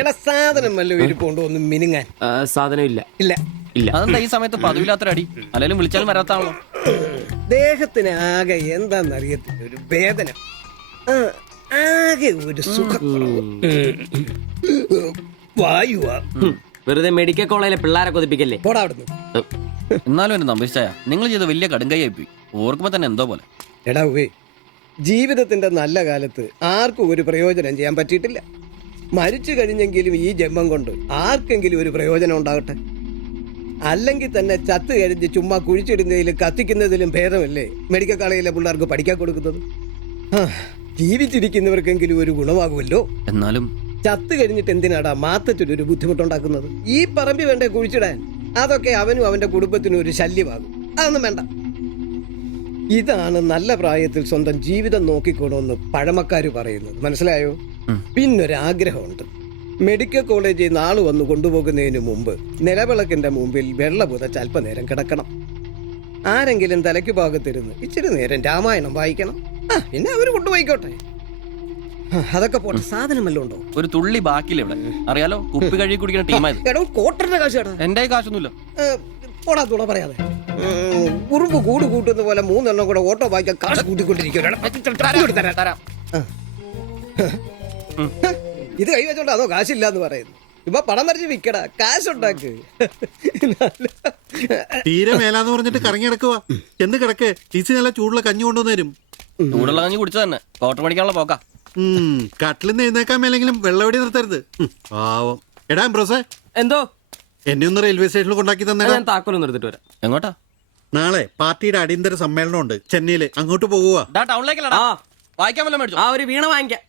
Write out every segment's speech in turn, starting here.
എടാ സാധനം വല്ല ഇരിപ്പുണ്ടോ ഒന്ന് മിനുങ്ങാൻ? സാധനം ഇല്ല. ഇല്ല ഇല്ല. അതെന്താ ഈ സമയത്ത് പതിവില്ലാത്തൊരടി? അല്ലെങ്കിലും വിളിച്ചാലും വരാത്താണല്ലോ. ദേഹത്തിന് ആകെ എന്താന്നറിയത്തില്ല, ഒരു വേദന, ആകെ ഒരു സുഖം. വായുവാ. വെറുതെ മെഡിക്കൽ കോളേജിലെ പിള്ളേരെ കൊതിപ്പിക്കല്ലേ. പോടാ അവിടുന്ന്. എന്നാലും എന്നെ നമ്പിച്ചായ നിങ്ങൾ ചെയ്ത വലിയ കടുങ്കയായി പോയി. ഓർക്കുമ്പോ തന്നെ എന്തോ പോലെ. എടാ ഉവേ, ജീവിതത്തിന്റെ നല്ല കാലത്ത് ആർക്കും ഒരു പ്രയോജനം ചെയ്യാൻ പറ്റിയിട്ടില്ല. മരിച്ചു കഴിഞ്ഞെങ്കിലും ഈ ജന്മം കൊണ്ട് ആർക്കെങ്കിലും ഒരു പ്രയോജനം ഉണ്ടാകട്ടെ. അല്ലെങ്കിൽ തന്നെ ചത്ത് കഴിഞ്ഞ് ചുമ്മാ കുഴിച്ചിടുന്നതിലും കത്തിക്കുന്നതിലും ഭേദമല്ലേ മെഡിക്കൽ കോളേജിലെ പിള്ളേർക്ക് പഠിക്കാൻ കൊടുക്കുന്നത്. ജീവിച്ചിരിക്കുന്നവർക്കെങ്കിലും ഒരു ഗുണമാകുമല്ലോ. എന്നാലും ചത്ത് കഴിഞ്ഞിട്ട് എന്തിനാടാ മാത്തത്തിനൊരു ബുദ്ധിമുട്ടുണ്ടാക്കുന്നത്? ഈ പറമ്പി വേണ്ടേ കുഴിച്ചിടാൻ? അതൊക്കെ അവനും അവന്റെ കുടുംബത്തിനും ഒരു ശല്യമാകും. അതൊന്നും വേണ്ട. ഇതാണ് നല്ല പ്രായത്തിൽ സ്വന്തം ജീവിതം നോക്കിക്കോണമെന്ന് പഴമക്കാര് പറയുന്നത്. മനസ്സിലായോ? പിന്നൊരാഗ്രഹമുണ്ട്. മെഡിക്കൽ കോളേജിൽ നാള് വന്ന് കൊണ്ടുപോകുന്നതിന് മുമ്പ് നിലവിളക്കിന്റെ മുമ്പിൽ വെള്ള പുതച്ച് അല്പനേരം കിടക്കണം. ആരെങ്കിലും തലയ്ക്ക് ഭാഗത്തിരുന്ന് ഇച്ചിരി നേരം രാമായണം വായിക്കണം. പിന്നെ അവര് കൊണ്ടുപോയിക്കോട്ടെ. അതൊക്കെ പോട്ടെ, സാധനം വല്ലതും ഉണ്ടോ? ഒരു തുള്ളി ബാക്കിയില്ല ഇവിടെ. അറിയാലോ, കുപ്പി കഴുകി കുടിക്കുന്ന ടീമായത്. എടോ, കോട്ടറിന്റെ കാശ് കേട്ടോ. എന്റെ കാശൊന്നുമില്ല. പോടാ തുണ പറയാതെ. ഉറുമ്പ് കൂട് കൂട്ടുന്ന പോലെ 3 എണ്ണം കൂടെ ഓട്ടോ വായിക്കാൻ കാശ് കൂട്ടിക്കൊണ്ടിരിക്കും. ഇത് കൈവച്ചോണ്ട് അതോ കാശില്ലാന്ന് പറയുന്നു. ഇപ്പൊ പണം വരച്ച് വിക്കടാ, കാശുണ്ടാക്ക്. തീരെ മേലാന്ന് പറഞ്ഞിട്ട് കറങ്ങി കിടക്കുക. എന്ത് കിടക്ക്? ടീച്ചർ നല്ല ചൂടുള്ള കഞ്ഞി കൊണ്ടുവന്നു തരും. ചൂടുള്ള കഞ്ഞി കുടിച്ചു തന്നെ കോട്ടർ മേടിക്കാനുള്ള പോക്കാ. കട്ടിലിന്ന് എഴുന്നേക്കാൻ മേലെങ്കിലും വെള്ളവടി നിർത്തരുത്. പാവം. എടാ ബ്രോസേ, എന്തോ എന്നെ ഒന്ന് റെയിൽവേ സ്റ്റേഷനിൽ കൊണ്ടാക്കി തന്നെ. ഞാൻ താക്കോലൊന്നും എടുത്തിട്ട് വരാം. എങ്ങോട്ടാ? നാളെ പാർട്ടിയുടെ അടിയന്തര സമ്മേളനം ഉണ്ട് ചെന്നൈയില്. അങ്ങോട്ട് പോകുക. ടൗണിലേക്കല്ല, വായിക്കാൻ വല്ല മേടിച്ചോ? ഒരു വീണ വാങ്ങിക്കാം.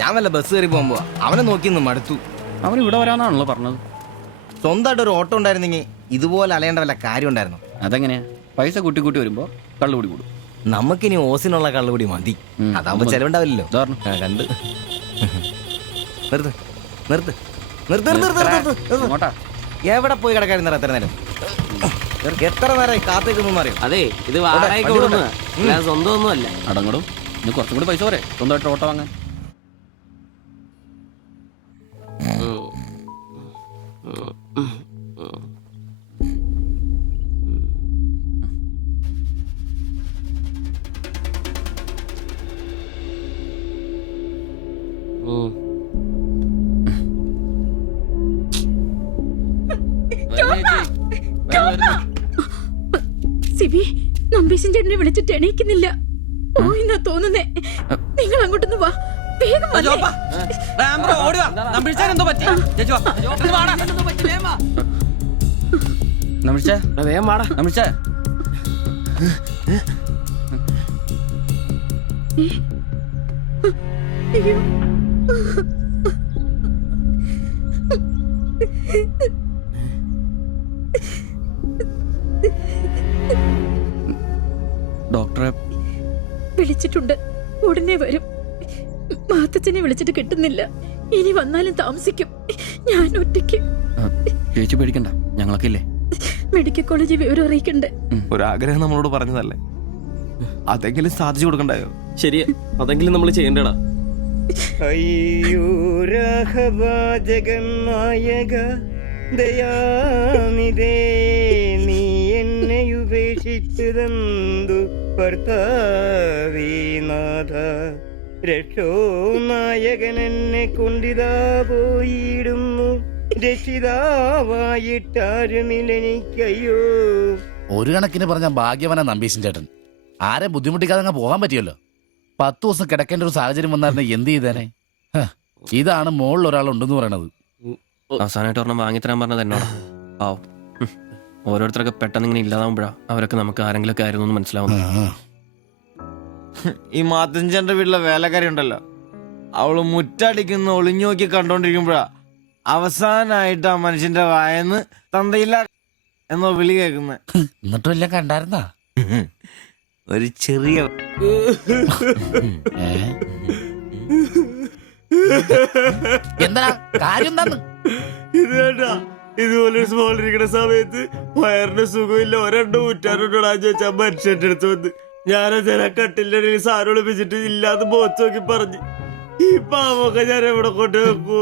ഞാൻ വല്ല ബസ് കയറി പോകുമ്പോ അവനെ നോക്കി മടുത്തു. അവൻ ഇവിടെ വരാന്നാണല്ലോ പറഞ്ഞത്. സ്വന്തമായിട്ട് ഒരു ഓട്ടോ ഉണ്ടായിരുന്നെങ്കിൽ ഇതുപോലെ അലയേണ്ട വല്ല കാര്യം ഉണ്ടായിരുന്നു. അതെങ്ങനെയാ? പൈസ കൂട്ടി കൂട്ടി വരുമ്പോ കള്ളുകൂടി കൂടും. നമുക്കിനി ഓസിനുള്ള കള്ളുകൂടി മതി. അതാവുമ്പോ ചെലവുണ്ടാവില്ലല്ലോ. കണ്ട് നിർത്ത് നിർത്ത് നിർത്ത് നിർത്ത്. എവിടെ പോയി കിടക്കായിരുന്നു എത്ര നേരം? എത്ര നേരമായി കാത്തേക്കൊന്നും അറിയാം. അതെ, ഇത് വാടകയ്ക്ക് കൊടുക്കുന്നത്, സ്വന്തം ഒന്നും അല്ല. അടങ്ങടും. ഇനി കുറച്ചും കൂടി പൈസ പോരെ സ്വന്തമായിട്ട് ഓട്ടോ വാങ്ങാൻ. സിബി, നമ്പീശൻ ചേട്ടനെ വിളിച്ചിട്ട് എണീക്കുന്നില്ല. പോയിന്നാ തോന്നുന്നേ. നിങ്ങൾ അങ്ങോട്ടൊന്ന് വാ, വേഗം വന്നേ. വേഗം വാടാ. അയ്യോ, ഡോക്ടറെ വിളിച്ചിട്ടുണ്ട്, ഉടനെ വരും. മാത്തച്ഛനെ വിളിച്ചിട്ട് കിട്ടുന്നില്ല. ഇനി വന്നാലും താമസിക്കും. ഞാൻ ഒറ്റയ്ക്ക്. ചേച്ചി പേടിക്കണ്ട, ഞങ്ങളൊക്കെ ഇല്ലേ. മെഡിക്കൽ കോളേജിൽ വിവരം അറിയിക്കണ്ടേ? ഒരാഗ്രഹം നമ്മളോട് പറഞ്ഞതല്ലേ, അതെങ്കിലും സാധിച്ചു കൊടുക്കണ്ടായോ? ശരിയാ, അതെങ്കിലും നമ്മൾ ചെയ്യണ്ടടാ. അയ്യോ രാഘവാജകനായക ദയാനിധേ, നീ എന്നെ ഉപേക്ഷിച്ചതെന്തു ഭർത്താവീനാഥ. രക്ഷോ നായകൻ എന്നെ കൊണ്ടിതാ പോയിടുന്നു, രക്ഷിതാവായിട്ടാരുമില്ലെനിക്കയ്യോ. ഒരു കണക്കിന് പറഞ്ഞ ഭാഗ്യവനാ നമ്പീശൻ ചേട്ടൻ. ആരെ ബുദ്ധിമുട്ടിക്കാതെ അങ്ങ് പോകാൻ പറ്റിയല്ലോ. 10 ദിവസം കിടക്കേണ്ട ഒരു സാഹചര്യം വന്നായിരുന്നു എന്ത് ചെയ്തേനെ? ഇതാണ് മോളിൽ ഒരാളുണ്ടെന്ന് പറയണത്. അവസാനമായിട്ട് ഒരെണ്ണം വാങ്ങിത്തരാൻ പറഞ്ഞത് എന്നോട്. ആവും. ഓരോരുത്തരൊക്കെ പെട്ടെന്ന് ഇങ്ങനെ ഇല്ലാതാവുമ്പോഴാ അവരൊക്കെ നമുക്ക് ആരെങ്കിലൊക്കെ ആയിരുന്നു എന്ന് മനസ്സിലാവുന്നു. ഈ മാത്തഞ്ചന്റെ വീട്ടിലെ വേലക്കാരി ഉണ്ടല്ലോ, അവള് മുറ്റടിക്കുന്ന ഒളിഞ്ഞു നോക്കി കണ്ടോണ്ടിരിക്കുമ്പോഴാ അവസാനായിട്ട് ആ മനുഷ്യന്റെ വായന്ന് തന്തയില്ല എന്നോ വിളി കേൾക്കുന്നത്. എന്നിട്ടും എല്ലാം കണ്ടായിരുന്നാ? ഒരു ചെറിയ എന്താ കാര്യം? എന്താന്ന് ഇത് കേട്ടാ, ഇതുപോലെ സ്മോൾ ഇരിക്കുന്ന സമയത്ത് വയറിന് സുഖമില്ല, ഒരെണ്ണം ഊറ്റാറുണ്ടോടാ ചോദിച്ചാ മനുഷ്യന്റെ അടുത്ത് വന്ന് ഞാനച്ഛനെ കട്ടിലിന്റെ ഇടയിൽ സാറ് വിളിപ്പിച്ചിട്ട് ഇല്ലാതെ ബോച്ച് നോക്കി പറഞ്ഞു ഈ പാവൊക്കെ ഞാൻ എവിടെ കൊണ്ട് വെക്കൂ.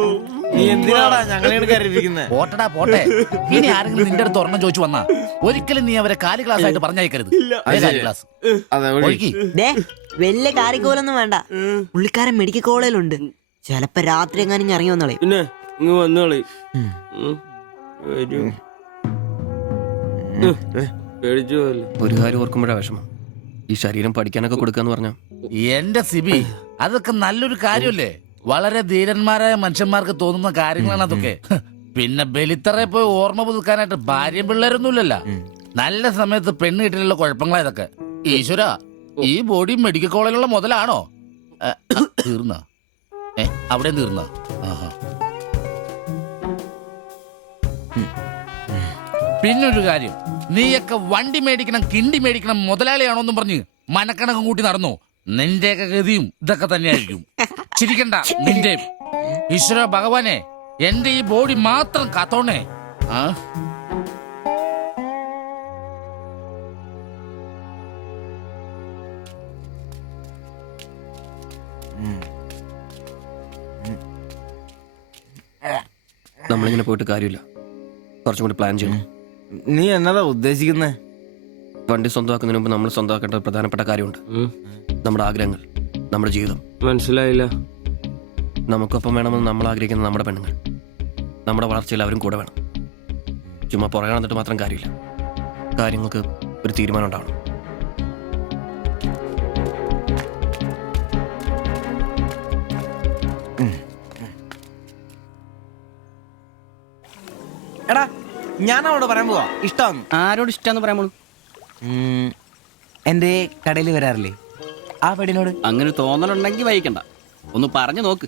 നീ എന്തിനാടാ ഞങ്ങളെയാണ് കരയിപ്പിക്കുന്നത്? പോട്ടടാ പോട്ടെ. ഇനി ആരെങ്കിലും നിന്റെ അടുത്ത് ഒരെണ്ണം ചോദിച്ചു വന്നാ ഒരിക്കലും നീ അവരെ കാലി ക്ലാസ് ആയിട്ട് പറഞ്ഞയക്കരുത്. അതേ കാലി ക്ലാസ് അതെ ഒഴുകി. ദേ വലിയ കാരിക്കോലൊന്നും വേണ്ട, പുള്ളിക്കാരൻ മെഡിക്കൽ കോളേജിലുണ്ട്. ചിലപ്പോ രാത്രി എങ്ങാനും ഇറങ്ങി വന്നോളെ. പിന്നെ ഇങ്ങ് വന്നോളി. പേടിച്ചു പോയല്ലേ. ഒരു കാര്യം ഓർക്കുമ്പോഴാ വിഷമം. ഈ ശരീരം പഠിക്കാനൊക്കെ കൊടുക്കാന്ന് പറഞ്ഞാ എന്റെ സിബി, അതൊക്കെ നല്ലൊരു കാര്യമല്ലേ? വളരെ ധീരന്മാരായ മനുഷ്യന്മാർക്ക് തോന്നുന്ന കാര്യങ്ങളാണ് അതൊക്കെ. പിന്നെ ബലിത്തറയെ പോയി ഓർമ്മ പുതുക്കാനായിട്ട് ഭാര്യയും പിള്ളേരൊന്നുമില്ലല്ലോ. നല്ല സമയത്ത് പെണ്ണ് കിട്ടിയുള്ള കുഴപ്പങ്ങളാ ഇതൊക്കെ. ഈശ്വര, ഈ ബോഡി മെഡിക്കൽ കോളേജിലുള്ള മുതലാണോ? തീർന്ന അവിടെ തീർന്ന. പിന്നൊരു കാര്യം, നീയൊക്കെ വണ്ടി മേടിക്കണം, കിണ്ടി മേടിക്കണം, മുതലാളിയാണോന്നും പറഞ്ഞ് മനക്കണക്കും കൂട്ടി നടന്നു. നിന്റെയൊക്കെ ഗതിയും ഇതൊക്കെ തന്നെയായിരിക്കും. ചിരിക്കണ്ട നിന്റെ. ഈശ്വര ഭഗവാനെ, എന്റെ ഈ ബോഡി മാത്രം കാത്തോണേ. ആ നമ്മളിങ്ങനെ പോയിട്ട് കാര്യമില്ല. കുറച്ചും കൂടി പ്ലാൻ ചെയ്യണം. നീ എന്നതാ ഉദ്ദേശിക്കുന്നേ? വണ്ടി സ്വന്തമാക്കുന്നതിന് മുമ്പ് നമ്മൾ സ്വന്തമാക്കേണ്ട ഒരു പ്രധാനപ്പെട്ട കാര്യമുണ്ട്. നമ്മുടെ ആഗ്രഹങ്ങൾ, നമ്മുടെ ജീവിതം. മനസ്സിലായില്ല. നമുക്കൊപ്പം വേണമെന്ന് നമ്മൾ ആഗ്രഹിക്കുന്ന നമ്മുടെ പെണ്ണുങ്ങൾ. നമ്മുടെ വളർച്ചയിൽ അവരും കൂടെ വേണം. ചുമ്മാ പുറകെ നടന്നിട്ട് മാത്രം കാര്യമില്ല. കാര്യങ്ങൾക്ക് ഒരു തീരുമാനം ഉണ്ടാവണം. എടാ ഞാൻ അവളോട് പറയാൻ പോവാ ഇഷ്ടം. ആരോട് ഇഷ്ടാന്ന് പറയാൻ പോണു? എന്റെ കടയിൽ വരാറില്ലേ ആ പെടിനോട്? അങ്ങനെ തോന്നലുണ്ടെങ്കിൽ വൈകണ്ട, ഒന്ന് പറഞ്ഞു നോക്ക്.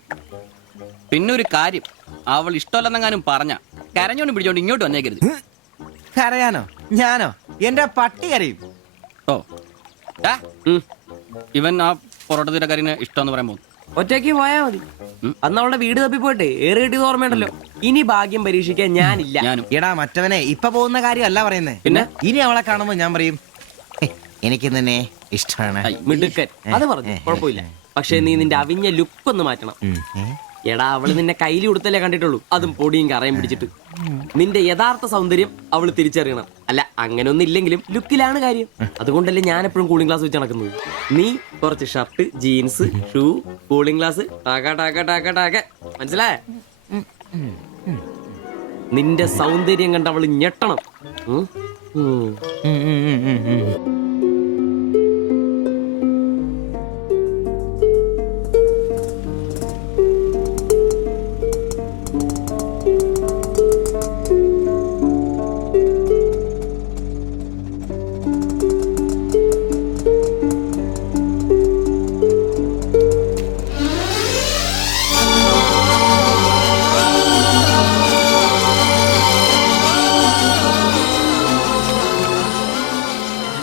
പിന്നെ ഒരു കാര്യം, അവൾ ഇഷ്ടമല്ലെന്നെങ്ങാനും പറഞ്ഞ കരഞ്ഞോണ്ട് പിടിച്ചോണ്ട് ഇങ്ങോട്ട് വന്നേക്കരുത്. കരയാനോ? ഞാനോ? എന്റെ പട്ടി കരയും. ഓ ഇവൻ ആ പൊറോട്ട തീരക്കാരിന് ഇഷ്ടമെന്ന് പറയാൻ പോകുന്നു. ഒറ്റയ്ക്ക് പോയാ മതി. അന്ന് അവളുടെ വീട് തപ്പി പോയിട്ട് ഏറെ കിട്ടിയത് ഓർമ്മയുണ്ടല്ലോ. ഇനി ഭാഗ്യം പരീക്ഷിക്കാൻ ഞാനില്ല. ഞാനും. എടാ മറ്റവനെ ഇപ്പൊ പോകുന്ന കാര്യമല്ല പറയുന്നേ. പിന്നെ ഇനി അവളെ കാണുമ്പോ ഞാൻ പറയും എനിക്ക് തന്നെ ഇഷ്ടമാണ്. മിടുക്കൻ. അത് പറഞ്ഞു കുഴപ്പമില്ല. പക്ഷെ നീ നിന്റെ അവിഞ്ഞ ലുക്ക് ഒന്ന് മാറ്റണം. എടാ അവള് നിന്നെ കയ്യിൽ കൊടുത്തല്ലേ കണ്ടിട്ടുള്ളൂ, അതും പൊടിയും കറയും പിടിച്ചിട്ട്. നിന്റെ യഥാർത്ഥ സൗന്ദര്യം അവള് തിരിച്ചറിയണം. അല്ല അങ്ങനെ ഒന്നും ഇല്ലെങ്കിലും ലുക്കിലാണ് കാര്യം. അതുകൊണ്ടല്ലേ ഞാൻ എപ്പോഴും കൂളിംഗ് ഗ്ലാസ് വെച്ച് നടക്കുന്നത്. നീ കുറച്ച് shirt, jeans, shoe, cooling glass, മനസ്സിലായ? നിന്റെ സൗന്ദര്യം കണ്ട് അവള് ഞെട്ടണം.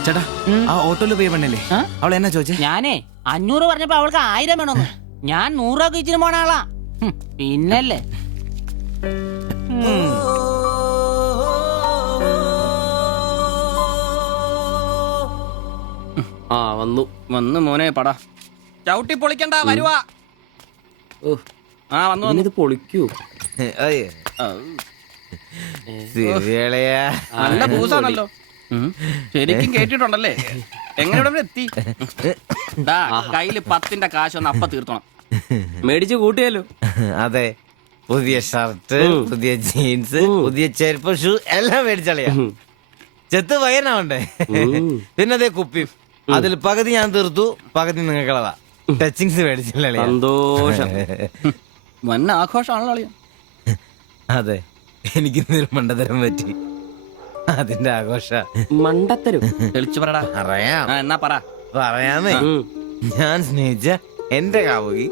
ചേട്ടാ ആ ഓട്ടോയില് പോയി പെണ്ണല്ലേ അവൾ എന്നാ ചോദിച്ചേ? ഞാനേ 500 പറഞ്ഞപ്പോ അവൾക്ക് 1000 വേണമെന്ന്. ഞാൻ 100 ഒക്കെ ഇച്ചിരി പോണ ആളാ. പിന്നല്ലേ ആ വന്നു വന്ന് മോനെ പടാ ചവിട്ടി പൊളിക്കണ്ട, വരുവാ. ആ വന്നു വന്നു. ഇത് പൊളിക്കൂ. നല്ല പൂസാണല്ലോ. ശരിക്കും കേട്ടിട്ടുണ്ടല്ലേ? എങ്ങനെ ഇവിടെ വരെ എത്തി? കയ്യില് 10ന്റെ കാശ് ഒന്ന് അപ്പ തീർത്തോണം. മേടിച്ച് കൂട്ടിയല്ലോ. അതെ, പുതിയ ഷർട്ട്, പുതിയ ജീൻസ്, പുതിയ ചെരുപ്പ്, ഷൂ എല്ലാം മേടിച്ചളിയാ. ചെത്ത് പയ്യനാവണ്ടേ? പിന്നെ അതേ കുപ്പി, അതിൽ പകുതി ഞാൻ തീർത്തു, പകുതി നിങ്ങൾക്കുള്ളതാ. ടച്ചിങ്സ് മേടിച്ചില്ല. സന്തോഷം. വന്ന ആഘോഷമാണല്ലോ അളിയാ. അതെ, എനിക്ക് മണ്ടതരം പറ്റി, അതിന്റെ ആഘോഷ. മണ്ടത്തരും തെളിച്ചു പറടാ. അറിയാം. എന്നാ പറ. പറയാമേ. ഞാൻ സ്നേഹിച്ച എന്റെ കാമുകി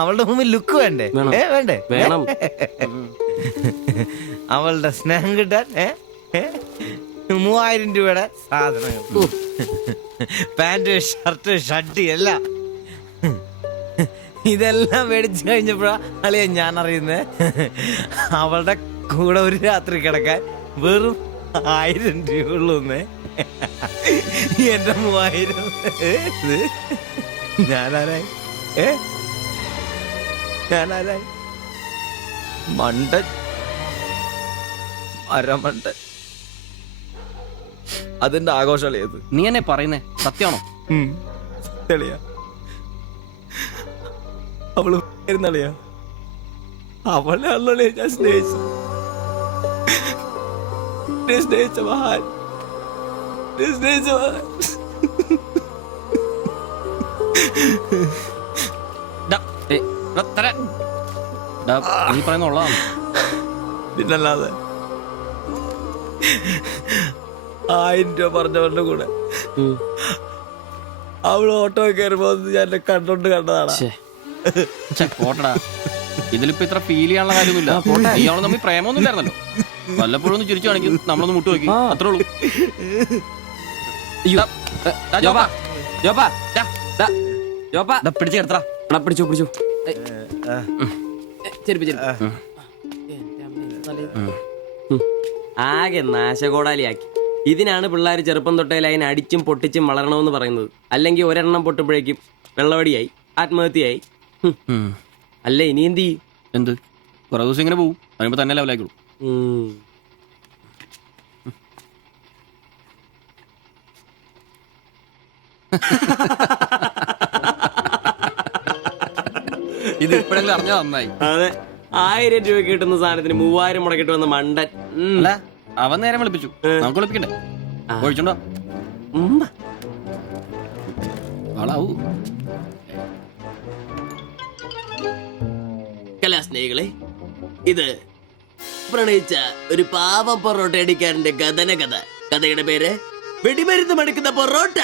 അവളുടെ മുമ്പിൽ ലുക്ക് വേണ്ടേ? വേണ്ടേ? വേണം. അവളുടെ സ്നേഹം കിട്ടാൻ 3000 രൂപയുടെ സാധനങ്ങൾ, പാന്റ്, ഷർട്ട്, ഷഡ്ഡി എല്ലാം. ഇതെല്ലാം മേടിച്ചു കഴിഞ്ഞപ്പോഴാ അളിയ ഞാൻ അറിയുന്നത് അവളുടെ കൂടെ ഒരു രാത്രി കിടക്കാൻ വെറും 1000 രൂപയുള്ളൂന്നേ. എന്റെ 3000 ഞാനാരായി? ഞാനാരായി? മണ്ടൻ, അരമണ്ടൻ. അതിന്റെ ആഘോഷളിയത് നീ എന്നെ പറയുന്നേ സത്യമാണോ? തെളിയാ അവള് ളിയാ അവളെ അല്ലേ ഞാൻ സ്നേഹിച്ചു. സ്നേഹിച്ച മഹാൻ, സ്നേഹിച്ച മഹാൻ. നീ പറയുന്ന ഉള്ളതാണ്. പിന്നല്ലാതെ 1000 രൂപ പറഞ്ഞവരുടെ കൂടെ അവള് ഓട്ടോ കയറുമ്പോ ഞാൻ എന്നെ കണ്ടോണ്ട് കണ്ടതാണ്. പോട്ടടാ, ഇതിലിപ്പോ ഇത്ര ഫീൽ ചെയ്യാനുള്ള കാര്യമൊന്നുമില്ല. നീ അവള് തമ്മിൽ പ്രേമൊന്നും ഇല്ലായിരുന്നല്ലോ. വല്ലപ്പോഴും ഒന്ന് ചിരിച്ചു കാണിക്കും, നമ്മളൊന്ന് മുട്ടു നോക്കി, അത്രേ ഉള്ളൂ. പിടിച്ചു കിടത്തടാ. പിടിച്ചു പിടിച്ചു. ആകെ നാശകോടാലിയാക്കി. ഇതിനാണ് പിള്ളേർ ചെറുപ്പം തൊട്ടേ ലൈൻ അടിച്ചും പൊട്ടിച്ചും വളരണമെന്ന് പറയുന്നത്. അല്ലെങ്കിൽ ഒരെണ്ണം പൊട്ടുമ്പോഴേക്കും വെള്ളവടിയായി, ആത്മഹത്യയായി. അല്ലേ ഇനി എന്ത് ചെയ്യും? എന്ത് കുറെ ദിവസം ഇങ്ങനെ പോവും, വരുമ്പോ തന്നെ ലെവലായിക്കോളൂ. ഇത് ഇപ്പോഴെങ്കിലും അറിഞ്ഞാ നന്നായി. അതെ, 1000 രൂപ കിട്ടുന്ന സാധനത്തിന് 3000 മുടക്കിട്ട് വന്ന മണ്ടൻ. അല്ല, അവൻ നേരം വിളിപ്പിച്ചു, നമുക്ക് വിളിപ്പിക്കണ്ടേ? ഒഴിച്ചോണ്ടോ ആളാവൂ. കലാസ്നേഹികളെ, ഇത് പ്രണയിച്ച ഒരു പാവം പൊറോട്ട അടിക്കാരന്റെ കഥന കഥ. കഥയുടെ പേര് വെടിമരുന്ന് മടുക്കുന്ന പൊറോട്ട.